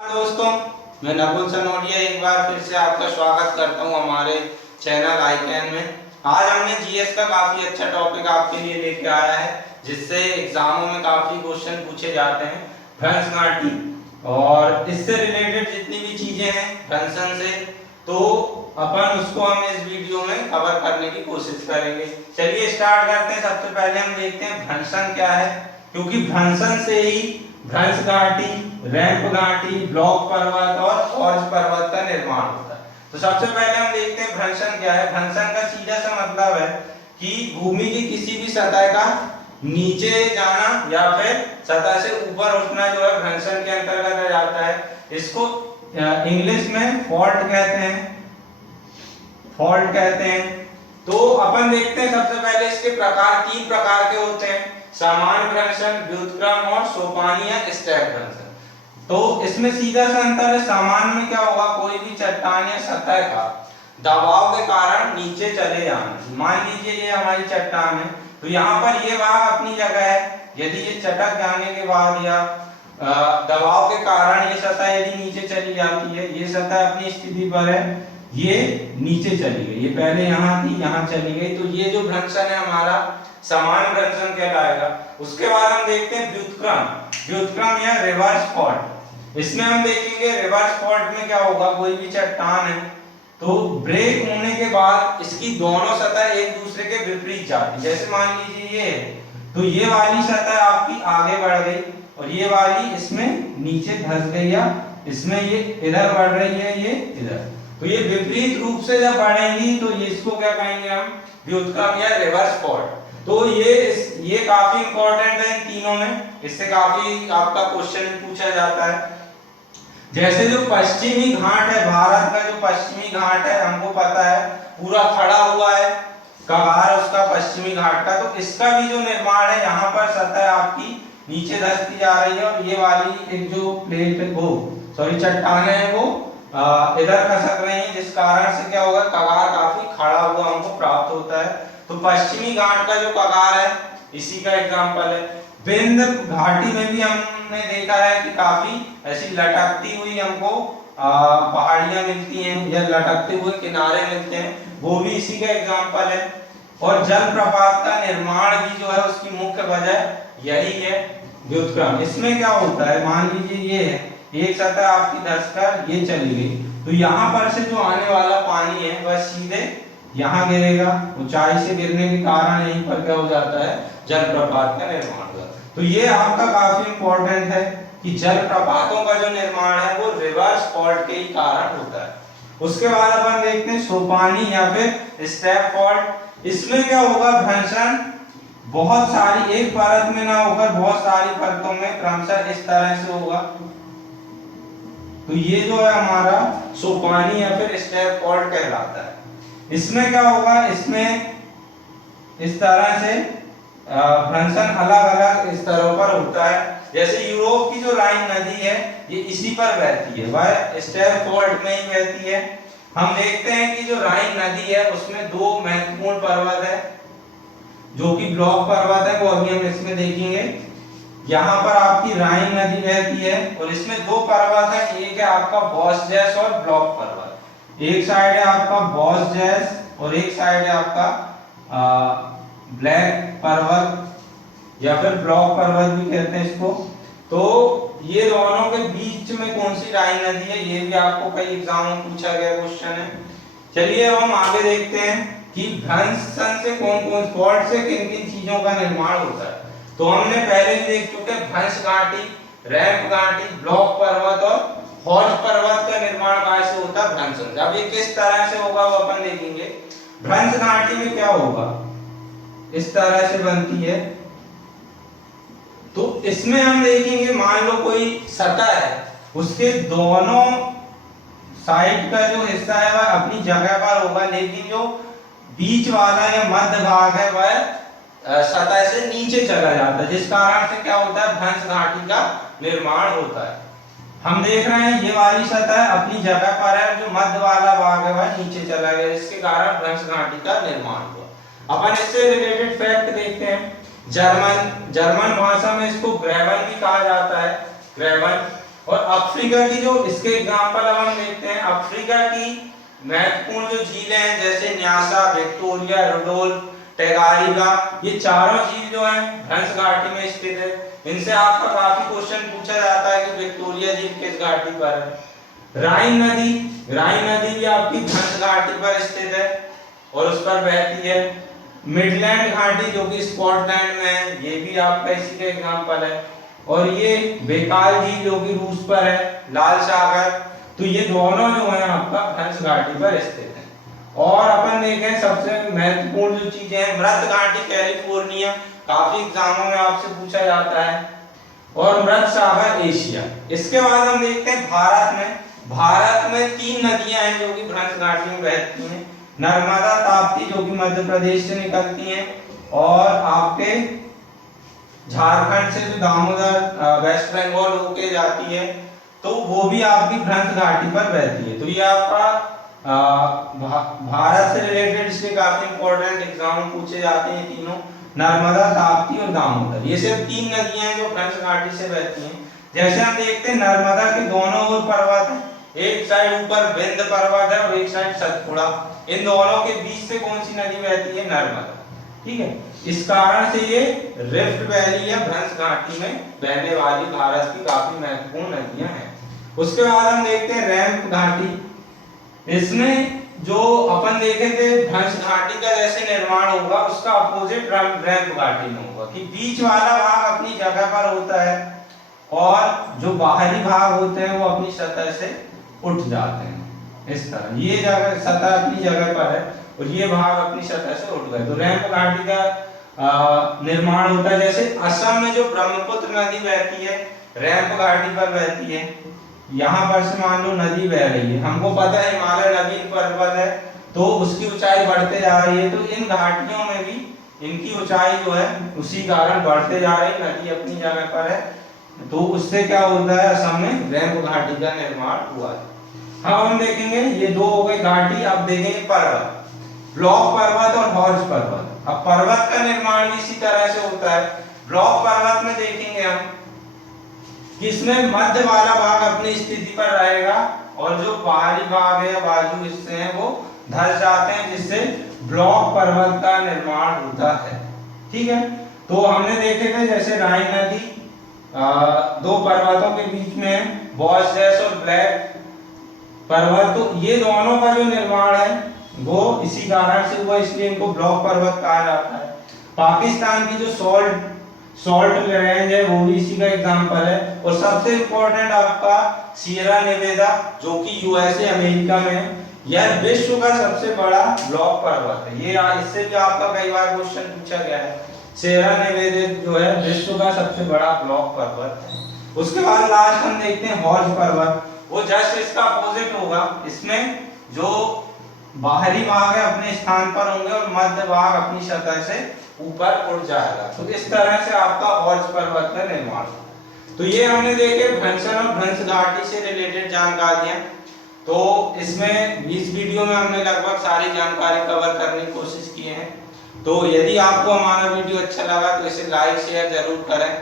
दोस्तों, मैं नकुल सनोडिया एक बार फिर से आपका स्वागत करता हूं हमारे चैनल आईकैन में। आज हमने जीएस का काफ़ी अच्छा टॉपिक आपके लिए लेके आया है, जिससे एग्जामों में काफ़ी क्वेश्चन पूछे जाते हैं भ्रंशनाटी और इससे रिलेटेड जितनी भी चीज़ें हैं भ्रंशन से, तो अपन उसको हम इस वीडियो में कवर करने की कोशिश करेंगे। चलिए स्टार्ट करते हैं। सबसे पहले हम देखते हैं भ्रंशन क्या है, क्योंकि भ्रंशन से ही भ्रंश घाटी, रैंप घाटी, ब्लॉक पर्वत और हॉर्स पर्वत का निर्माण होता है। तो सबसे पहले हम देखते हैं भ्रंशन क्या है। भ्रंशन का सीधा सा मतलब है कि भूमि की किसी भी सतह का नीचे जाना या फिर सतह से ऊपर उठना जो है भ्रंशन के अंतर्गत आ जाता है। इसको इंग्लिश में फॉल्ट कहते हैं। तो अपन देखते हैं सबसे पहले इसके प्रकार, तीन प्रकार के होते हैं: सामान्य भ्रंशन, व्युत्क्रम और सोपानी या स्टैक भ्रंशन। तो इसमें सीधा सा अंतर है। सामान्य में क्या होगा, कोई भी चट्टान या सतह का दबाव के कारण नीचे चले जाना। मान लीजिए ये हमारी चट्टान है, तो यहाँ पर ये भाग अपनी जगह है। यदि ये चटक जाने के बाद या दबाव के कारण ये सतह यदि नीचे चली जाती है, ये सतह अपनी स्थिति पर है, ये नीचे चली गई, ये पहले यहाँ थी यहाँ चली गई, तो ये जो भ्रंशन है हमारा सामान्य भ्रंशन कहलाएगा। उसके बाद हम देखते हैं व्युत्क्रम या रिवर्स फॉल्ट। इसमें हम देखेंगे रिवर्स फॉल्ट में क्या होगा, कोई भी चट्टान है तो ब्रेक होने के बाद इसकी दोनों सतह एक दूसरे के विपरीत जाती। जैसे मान लीजिए ये, तो ये वाली सतह आपकी आगे बढ़ गई और ये वाली इसमें नीचे धंस गई, या इसमें ये इधर बढ़ रही है, ये इधर, तो ये विपरीत रूप से जब बढ़ेंगी तो ये इसको क्या कहेंगे हम, व्युत्क्रम या रिवर्स फॉल्ट। तो ये काफी इंपॉर्टेंट है इन तीनों में, इससे काफी आपका क्वेश्चन पूछा जाता है। जैसे जो पश्चिमी घाट है, भारत का जो पश्चिमी घाट है, हमको पता है पूरा खड़ा हुआ है कगार उसका पश्चिमी घाट का, तो इसका भी जो निर्माण है, यहाँ पर सतह आपकी नीचे धंसती जा रही है और ये वाली एक जो प्लेट वो चट्टाने हैं वो इधर खसक रही है, जिस कारण से क्या होगा, कगार काफी खड़ा हुआ हमको प्राप्त होता है। तो पश्चिमी घाट का जो कगार है इसी का एग्जांपल है। विंध्य घाटी में भी हमने देखा है कि काफी ऐसी लटकती हुई हमको पहाड़ियां मिलती हैं या लटकते हुए किनारे मिलते हैं, वो भी इसी का एग्जांपल है। और जलप्रपात का निर्माण भी जो है उसकी मुख्य वजह यही है, व्युत्क्रम। इसमें क्या होता है, मान लीजिए ये है, एक सतह आपकी धंसकर ये चली गई, तो यहाँ पर से जो आने वाला पानी है वह सीधे यहाँ गिरेगा, ऊंचाई से गिरने के कारण यहीं पर क्या हो जाता है, जलप्रपात का निर्माण होता है। तो ये आपका काफी इंपॉर्टेंट है कि जलप्रपातों का जो निर्माण है वो रिवर्स फॉल्ट के ही कारण होता है। उसके बाद अपन देखते हैं सोपानी या फिर स्टेप फॉल्ट। इसमें क्या होगा, भ्रंशन बहुत सारी, एक परत में ना होकर बहुत सारी परतों में क्रमशः इस तरह से होगा। तो ये जो है हमारा सोपानी या फिर स्टेप फॉल्ट कहलाता है। इसमें क्या होगा, इसमें इस तरह से भ्रंशन अलग अलग स्तरों पर होता है। जैसे यूरोप की जो राइन नदी है ये इसी पर बहती है, वह स्टेप फॉल्ट में ही बहती है। हम देखते हैं कि जो राइन नदी है उसमें दो महत्वपूर्ण पर्वत है, जो कि ब्लॉक पर्वत है, वो अभी हम इसमें देखेंगे। यहाँ पर आपकी राइन नदी बहती है और इसमें दो पर्वत है, एक है आपका बॉसजैस और ब्लॉक पर्वत। एक साइड है आपका बॉसजैस और एक साइड है आपका ब्लैक पर्वत या फिर ब्लॉक पर्वत भी कहते हैं इसको। तो ये दोनों के बीच में कौन सी राइन नदी है, ये भी आपको कई एग्जाम में पूछा गया क्वेश्चन है। चलिए अब हम आगे देखते हैं कि भ्रंशन से कौन कौन, फॉल्ट से किन किन चीजों का निर्माण होता है। तो हमने पहले ही देख चुके हैं भ्रंश घाटी, रैंप घाटी, ब्लॉक पर्वत और हॉर्स पर्वत का निर्माण कैसे होता है, भ्रंशन से। अब ये किस तरह से होगा वो अपन देखेंगे। भ्रंश घाटी में क्या होगा, इस तरह से बनती है। तो इसमें हम देखेंगे, मान लो कोई सतह है, उसके दोनों साइड का जो हिस्सा है वह अपनी जगह पर होगा, लेकिन जो बीच वाला या मध्य भाग है वह सतह से नीचे चला जाता है, जिस कारण से क्या होता है, भ्रंश घाटी का निर्माण होता है। हम देख रहे हैं ये वाली सतह अपनी जगह पर है, जो मध्य वाला भाग है वह नीचे चला गया, जिसके कारण भ्रंश घाटी का निर्माण हुआ। अपन इससे रिलेटेड फैक्ट देखते हैं। जर्मन भाषा में इसको ग्रेवन भी कहा जाता है, ग्रेवन। और अफ्रीका की जो इसके एग्जाम्पल अब हम देखते हैं। अफ्रीका की महत्वपूर्ण जो झीलें हैं जैसे न्यासा, विक्टोरिया, रुडोल्फ, टेगारिगा, ये चारों झील जो हैं भ्रंश घाटी में स्थित है। इनसे आपका काफी क्वेश्चन पूछा जाता है कि विक्टोरिया झील किस घाटी पर है। राइन नदी भी आपकी भ्रंश घाटी पर स्थित है और उस पर बहती है। मिडलैंड घाटी जो कि स्कॉटलैंड में है, ये भी आपका इसी का एग्जांपल है। और ये बेकाल झील जो कि रूस पर है, लाल सागर, तो ये दोनों जो है आपका भ्रंश घाटी पर स्थित है। और अपन देखें सबसे महत्वपूर्ण जो चीजें हैं, मृत घाटी कैलिफोर्निया, काफी एग्जामों में आपसे पूछा जाता है, और मृत सागर एशिया। इसके बाद हम देखते हैं भारत में 3 नदियां हैं जो कि भ्रंश घाटी में बहती हैं। नर्मदा, ताप्ती जो कि मध्य प्रदेश से निकलती हैं, और आपके झारखंड से जो दामोदर वेस्ट बंगाल होके जाती है, तो वो भी आपकी भ्रंश घाटी पर बहती है। तो ये आपका भारत से रिलेटेड इसके काफी इंपॉर्टेंट एग्जाम पूछे जाते हैं तीनों, नर्मदा, ताप्ती और दामोदर। ये सिर्फ 3 नदियां हैं जो भ्रंश घाटी से बहती हैं। जैसे हम देखते हैं नर्मदा के दोनों ओर पर्वत है, एक साइड ऊपर विंध्य पर्वत है और एक साइड सतपुड़ा। इन दोनों के बीच से कौन सी नदी बहती है? नर्मदा। ठीक है, इस कारण से ये रिफ्ट वैली या भ्रंश घाटी में बहने वाली भारत की काफी महत्वपूर्ण नदियां हैं। उसके बाद हम देखते हैं रैंप घाटी। इसमें जो अपन देखे थे भ्रंश घाटी का जैसे निर्माण होगा, उसका अपोजिट रैंप घाटी में होगा कि बीच वाला भाग अपनी जगह पर होता है और जो बाहरी भाग होते हैं वो अपनी सतह से उठ जाते हैं। इस तरह ये जगह सतह अपनी जगह पर है और ये भाग अपनी सतह से उठ गए, तो रैंप घाटी का निर्माण होता है। जैसे असम में जो ब्रह्मपुत्र नदी बहती है, रैंप घाटी पर बहती है। यहाँ पर से मान लो नदी बह रही है, हमको पता है हिमालय नवीन पर्वत है तो उसकी ऊंचाई बढ़ते जा रही है, तो इन घाटियों में भी इनकी ऊंचाई जो है उसी कारण बढ़ते जा रही है, नदी अपनी जगह पर है, तो उससे क्या होता है असम में रैंप घाटी का निर्माण हुआ है। अब हम देखेंगे ये दो हो गए घाटी। अब देखेंगे पर्वत, ब्लॉक पर्वत और हॉर्स पर्वत। अब पर्वत का निर्माण भी इसी तरह से होता है। ब्लॉक पर्वत में देखेंगे हम कि इसमें मध्य वाला भाग अपनी स्थिति पर रहेगा और जो बाहरी भाग है, बाजू हिस्से हैं वो धंस जाते हैं, जिससे ब्लॉक पर्वत का निर्माण होता है। ठीक है, तो हमने देखे थे जैसे राइन नदी दो पर्वतों के बीच में, बॉसडेस और ब्लैक पर्वत, तो ये दोनों का जो निर्माण है वो इसी कारण से हुआ, इसलिए इनको ब्लॉक पर्वत कहा जाता है। पाकिस्तान की जो सॉल्ट रेंज है वो भी इसी का एग्जांपल है। और सबसे इंपॉर्टेंट आपका सियरा नेवादा जो कि यूएसए अमेरिका में है, यह विश्व का सबसे बड़ा ब्लॉक पर्वत है। ये इससे भी आपका कई बार क्वेश्चन पूछा गया है। सियरा नेवादा जो है विश्व का सबसे बड़ा ब्लॉक पर्वत है। उसके बाद लास्ट हम देखते हैं हॉर्स पर्वत, वो जस्ट इसका अपोजिट होगा। इसमें जो बाहरी भाग है अपने स्थान पर होंगे और मध्य भाग अपनी सतह से ऊपर उठ जाएगा, तो इस तरह से आपका हॉर्स पर्वत का निर्माण। तो ये हमने देखे भ्रंशन और भ्रंश घाटी से रिलेटेड जानकारियां। तो इसमें इस वीडियो में हमने लगभग सारी जानकारी कवर करने की कोशिश की है। तो यदि आपको हमारा वीडियो अच्छा लगा तो इसे लाइक शेयर जरूर करें,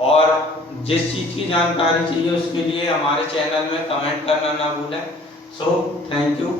और जिस चीज की जानकारी चाहिए उसके लिए हमारे चैनल में कमेंट करना ना भूलें। So thank you.